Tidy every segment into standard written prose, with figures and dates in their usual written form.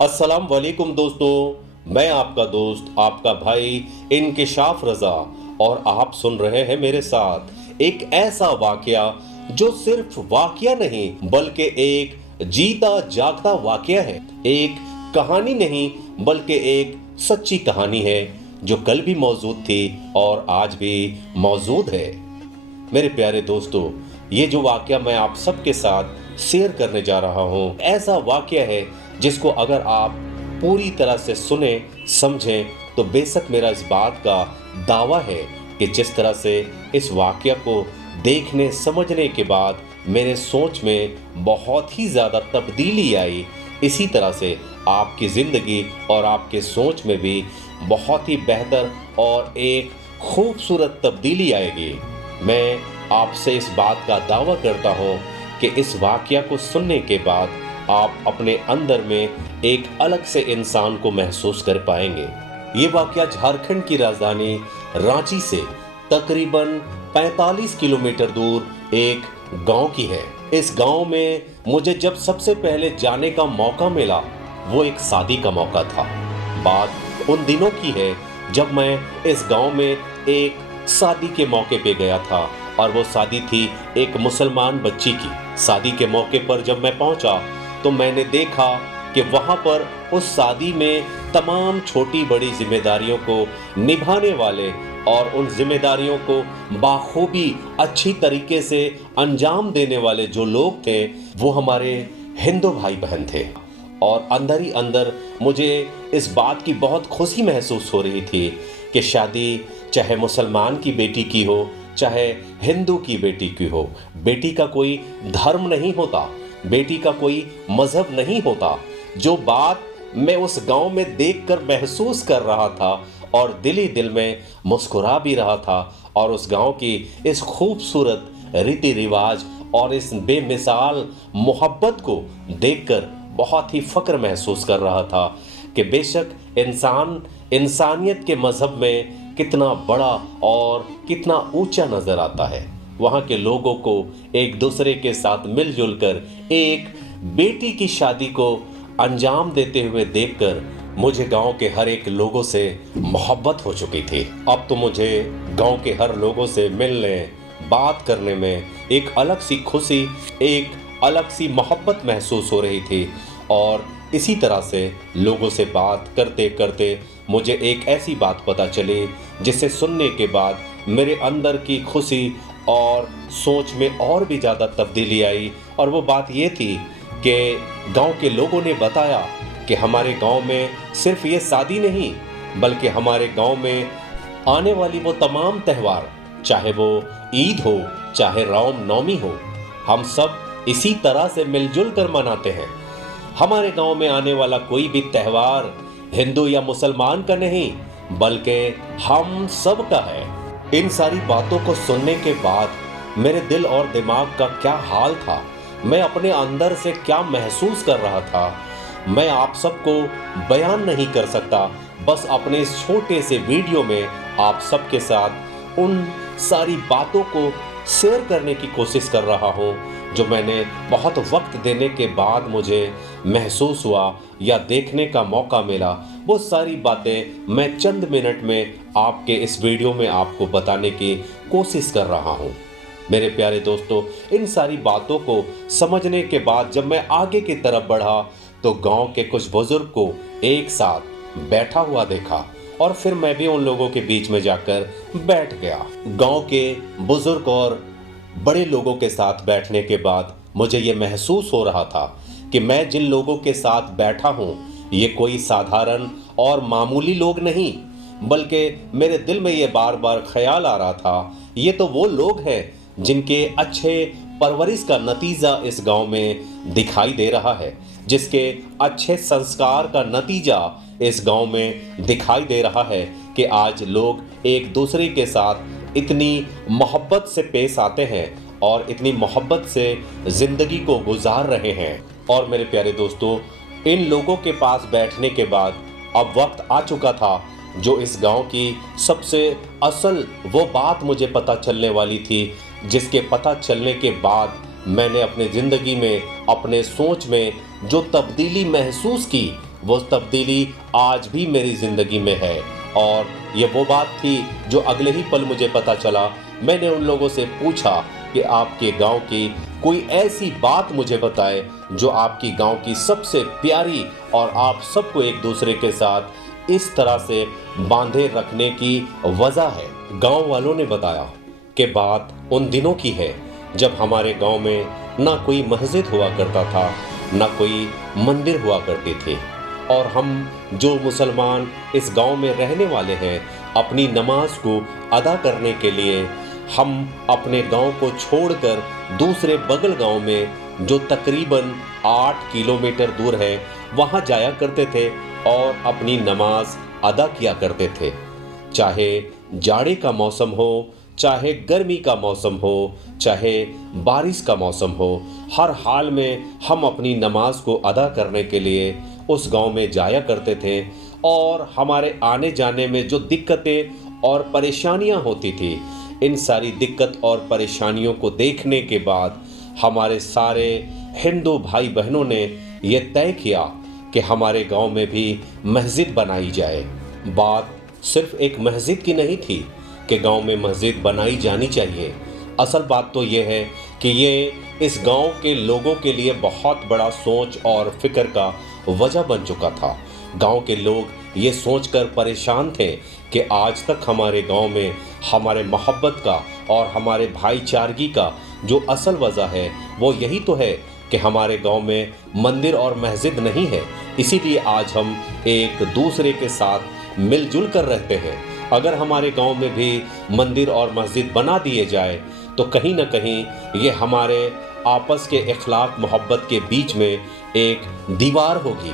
अस्सलाम वालेकुम दोस्तों, मैं आपका दोस्त आपका भाई इंकिशाफ रजा और आप सुन रहे हैं मेरे साथ एक ऐसा वाकया जो सिर्फ वाकया नहीं बल्कि एक जीता जागता वाकया है। एक कहानी नहीं बल्कि एक सच्ची कहानी है जो कल भी मौजूद थी और आज भी मौजूद है। मेरे प्यारे दोस्तों, ये जो वाकया मैं आप सबके साथ शेयर करने जा रहा हूँ ऐसा वाकया है जिसको अगर आप पूरी तरह से सुने समझें तो बेशक मेरा इस बात का दावा है कि जिस तरह से इस वाकया को देखने समझने के बाद मेरे सोच में बहुत ही ज़्यादा तब्दीली आई, इसी तरह से आपकी ज़िंदगी और आपके सोच में भी बहुत ही बेहतर और एक खूबसूरत तब्दीली आएगी। मैं आपसे इस बात का दावा करता हूँ कि इस वाकया को सुनने के बाद आप अपने अंदर में एक अलग से इंसान को महसूस कर पाएंगे। ये वाकया झारखंड की राजधानी रांची से तकरीबन 45 किलोमीटर दूर एक गांव की है। इस गांव में मुझे जब सबसे पहले जाने का मौका मिला वो एक शादी का मौका था। बात उन दिनों की है जब मैं इस गांव में एक शादी के मौके पे गया था और वो शादी थी एक मुसलमान बच्ची की। शादी के मौके पर जब मैं पहुंचा तो मैंने देखा कि वहां पर उस शादी में तमाम छोटी बड़ी जिम्मेदारियों को निभाने वाले और उन जिम्मेदारियों को बाखूबी अच्छी तरीके से अंजाम देने वाले जो लोग थे वो हमारे हिंदू भाई बहन थे। और अंदर ही अंदर मुझे इस बात की बहुत खुशी महसूस हो रही थी कि शादी चाहे मुसलमान की बेटी की हो चाहे हिंदू की बेटी की हो, बेटी का कोई धर्म नहीं होता, बेटी का कोई मजहब नहीं होता। जो बात मैं उस गांव में देखकर महसूस कर रहा था और दिल ही दिल में मुस्कुरा भी रहा था और उस गांव की इस खूबसूरत रीति रिवाज और इस बेमिसाल मोहब्बत को देखकर बहुत ही फक्र महसूस कर रहा था कि बेशक इंसान इंसानियत के मजहब में कितना बड़ा और कितना ऊंचा नजर आता है। वहाँ के लोगों को एक दूसरे के साथ मिलजुल कर एक बेटी की शादी को अंजाम देते हुए देखकर मुझे गांव के हर एक लोगों से मोहब्बत हो चुकी थी। अब तो मुझे गांव के हर लोगों से मिलने बात करने में एक अलग सी खुशी एक अलग सी मोहब्बत महसूस हो रही थी। और इसी तरह से लोगों से बात करते करते मुझे एक ऐसी बात पता चली जिसे सुनने के बाद मेरे अंदर की खुशी और सोच में और भी ज़्यादा तब्दीली आई। और वो बात ये थी कि गांव के लोगों ने बताया कि हमारे गांव में सिर्फ ये शादी नहीं बल्कि हमारे गांव में आने वाली वो तमाम त्यौहार, चाहे वो ईद हो चाहे राम नवमी हो, हम सब इसी तरह से मिलजुल कर मनाते हैं। हमारे गांव में आने वाला कोई भी त्यौहार हिंदू या मुसलमान का नहीं बल्कि हम सब का है। इन सारी बातों को सुनने के बाद मेरे दिल और दिमाग का क्या हाल था, मैं अपने अंदर से क्या महसूस कर रहा था, मैं आप सबको बयान नहीं कर सकता। बस अपने इस छोटे से वीडियो में आप सबके साथ उन सारी बातों को शेयर करने की कोशिश कर रहा हूँ जो मैंने बहुत वक्त देने के बाद मुझे महसूस हुआ या देखने का मौका मिला। वो सारी बातें मैं चंद मिनट में आपके इस वीडियो में आपको बताने की कोशिश कर रहा हूँ। मेरे प्यारे दोस्तों, इन सारी बातों को समझने के बाद जब मैं आगे की तरफ बढ़ा तो गांव के कुछ बुजुर्ग को एक साथ बैठा हुआ देखा और फिर मैं भी उन लोगों के बीच में जाकर बैठ गया। गांव के बुजुर्ग और बड़े लोगों के साथ बैठने के बाद मुझे ये महसूस हो रहा था कि मैं जिन लोगों के साथ बैठा हूँ ये कोई साधारण और मामूली लोग नहीं बल्कि मेरे दिल में ये बार बार ख्याल आ रहा था ये तो वो लोग हैं जिनके अच्छे परवरिश का नतीजा इस गांव में दिखाई दे रहा है, जिसके अच्छे संस्कार का नतीजा इस गांव में दिखाई दे रहा है कि आज लोग एक दूसरे के साथ इतनी मोहब्बत से पेश आते हैं और इतनी मोहब्बत से ज़िंदगी को गुजार रहे हैं। और मेरे प्यारे दोस्तों, इन लोगों के पास बैठने के बाद अब वक्त आ चुका था जो इस गांव की सबसे असल वो बात मुझे पता चलने वाली थी, जिसके पता चलने के बाद मैंने अपनी ज़िंदगी में अपने सोच में जो तब्दीली महसूस की वो तब्दीली आज भी मेरी ज़िंदगी में है। और ये वो बात थी जो अगले ही पल मुझे पता चला। मैंने उन लोगों से पूछा कि आपके गांव की कोई ऐसी बात मुझे बताएं जो आपकी गांव की सबसे प्यारी और आप सबको एक दूसरे के साथ इस तरह से बांधे रखने की वजह है। गांव वालों ने बताया कि बात उन दिनों की है जब हमारे गांव में ना कोई मस्जिद हुआ करता था, ना कोई मंदिर हुआ करती थी, और हम जो मुसलमान इस गांव में रहने वाले हैं, अपनी नमाज को अदा करने के लिए हम अपने गांव को छोड़कर दूसरे बगल गांव में जो तकरीबन 8 किलोमीटर दूर है वहां जाया करते थे और अपनी नमाज अदा किया करते थे। चाहे जाड़े का मौसम हो, चाहे गर्मी का मौसम हो, चाहे बारिश का मौसम हो, हर हाल में हम अपनी नमाज को अदा करने के लिए उस गांव में जाया करते थे। और हमारे आने जाने में जो दिक्कतें और परेशानियां होती थी, इन सारी दिक्कत और परेशानियों को देखने के बाद हमारे सारे हिंदू भाई बहनों ने ये तय किया कि हमारे गांव में भी मस्जिद बनाई जाए। बात सिर्फ एक मस्जिद की नहीं थी कि गांव में मस्जिद बनाई जानी चाहिए। असल बात तो ये है कि ये इस गांव के लोगों के लिए बहुत बड़ा सोच और फिक्र का वजह बन चुका था। गांव के लोग ये सोचकर परेशान थे कि आज तक हमारे गांव में हमारे मोहब्बत का और हमारे भाईचारगी का जो असल वजह है वो यही तो है कि हमारे गांव में मंदिर और मस्जिद नहीं है। इसीलिए आज हम एक दूसरे के साथ मिलजुल कर रहते हैं। अगर हमारे गांव में भी मंदिर और मस्जिद बना दिए जाए तो कहीं ना कहीं ये हमारे आपस के इखलाक मोहब्बत के बीच में एक दीवार होगी।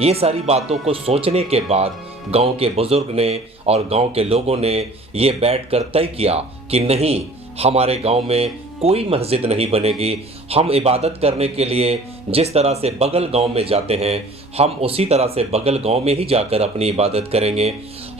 ये सारी बातों को सोचने के बाद गांव के बुजुर्ग ने और गांव के लोगों ने ये बैठकर तय किया कि नहीं, हमारे गांव में कोई मस्जिद नहीं बनेगी। हम इबादत करने के लिए जिस तरह से बगल गांव में जाते हैं, हम उसी तरह से बगल गांव में ही जाकर अपनी इबादत करेंगे।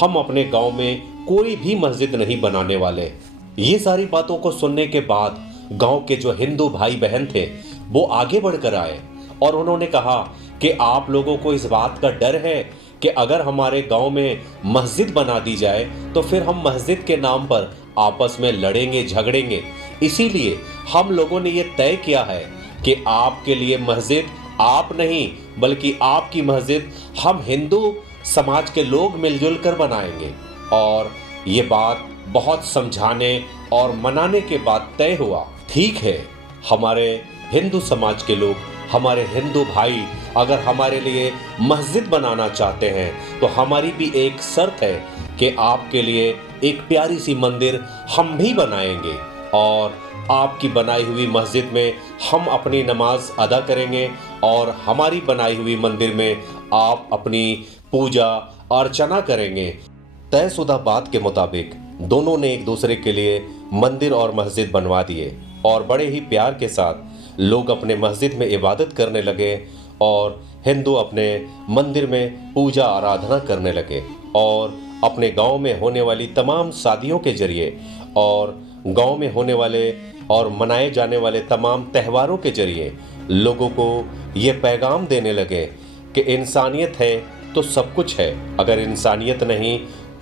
हम अपने गांव में कोई भी मस्जिद नहीं बनाने वाले। ये सारी बातों को सुनने के बाद गांव के जो हिंदू भाई बहन थे वो आगे बढ़कर आए और उन्होंने कहा कि आप लोगों को इस बात का डर है कि अगर हमारे गांव में मस्जिद बना दी जाए तो फिर हम मस्जिद के नाम पर आपस में लड़ेंगे, झगड़ेंगे। इसीलिए हम लोगों ने ये तय किया है कि आपके लिए मस्जिद आप नहीं बल्कि आपकी मस्जिद हम हिंदू समाज के लोग मिलजुल कर बनाएंगे। और ये बात बहुत समझाने और मनाने के बाद तय हुआ। ठीक है, हमारे हिंदू समाज के लोग, हमारे हिंदू भाई अगर हमारे लिए मस्जिद बनाना चाहते हैं तो हमारी भी एक शर्त है कि आपके लिए एक प्यारी सी मंदिर हम भी बनाएंगे और आपकी बनाई हुई मस्जिद में हम अपनी नमाज अदा करेंगे और हमारी बनाई हुई मंदिर में आप अपनी पूजा अर्चना करेंगे। तयशुदा बात के मुताबिक दोनों ने एक दूसरे के लिए मंदिर और मस्जिद बनवा दिए और बड़े ही प्यार के साथ लोग अपने मस्जिद में इबादत करने लगे और हिंदू अपने मंदिर में पूजा आराधना करने लगे। और अपने गांव में होने वाली तमाम शादियों के जरिए और गांव में होने वाले और मनाए जाने वाले तमाम त्योहारों के जरिए लोगों को ये पैगाम देने लगे कि इंसानियत है तो सब कुछ है, अगर इंसानियत नहीं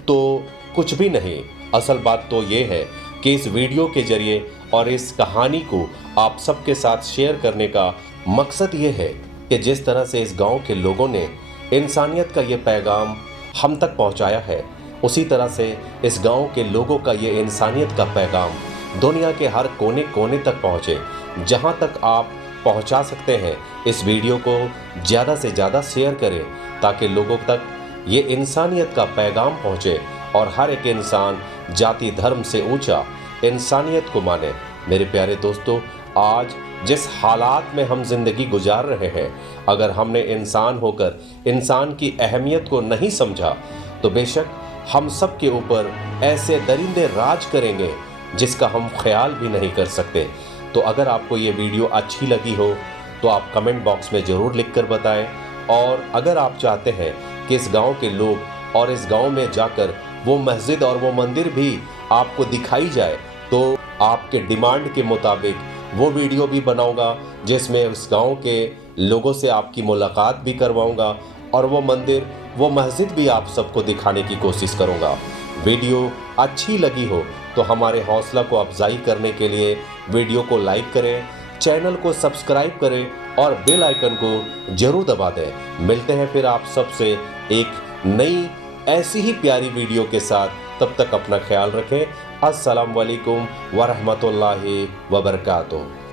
तो कुछ भी नहीं। असल बात तो ये है कि इस वीडियो के जरिए और इस कहानी को आप सबके साथ शेयर करने का मकसद ये है कि जिस तरह से इस गांव के लोगों ने इंसानियत का ये पैगाम हम तक पहुंचाया है, उसी तरह से इस गांव के लोगों का ये इंसानियत का पैगाम दुनिया के हर कोने कोने तक पहुंचे। जहां तक आप पहुंचा सकते हैं इस वीडियो को ज़्यादा से ज़्यादा शेयर करें ताकि लोगों तक ये इंसानियत का पैगाम पहुंचे और हर एक इंसान जाति धर्म से ऊंचा इंसानियत को माने। मेरे प्यारे दोस्तों, आज जिस हालात में हम जिंदगी गुजार रहे हैं, अगर हमने इंसान होकर इंसान की अहमियत को नहीं समझा तो बेशक हम सब के ऊपर ऐसे दरिंदे राज करेंगे जिसका हम ख्याल भी नहीं कर सकते। तो अगर आपको ये वीडियो अच्छी लगी हो तो आप कमेंट बॉक्स में ज़रूर लिखकर बताएं। और अगर आप चाहते हैं कि इस गांव के लोग और इस गांव में जाकर वो मस्जिद और वो मंदिर भी आपको दिखाई जाए तो आपके डिमांड के मुताबिक वो वीडियो भी बनाऊंगा जिसमें उस गांव के लोगों से आपकी मुलाकात भी करवाऊंगा और वो मंदिर, वो मस्जिद भी आप सबको दिखाने की कोशिश करूंगा। वीडियो अच्छी लगी हो तो हमारे हौसला को अफजाई करने के लिए वीडियो को लाइक करें, चैनल को सब्सक्राइब करें और बेल आइकन को जरूर दबा दें। मिलते हैं फिर आप सबसे एक नई ऐसी ही प्यारी वीडियो के साथ। तब तक अपना ख्याल रखें। अस्सलाम वालेकुम वरहमतुल्लाहि वबरकातुहू।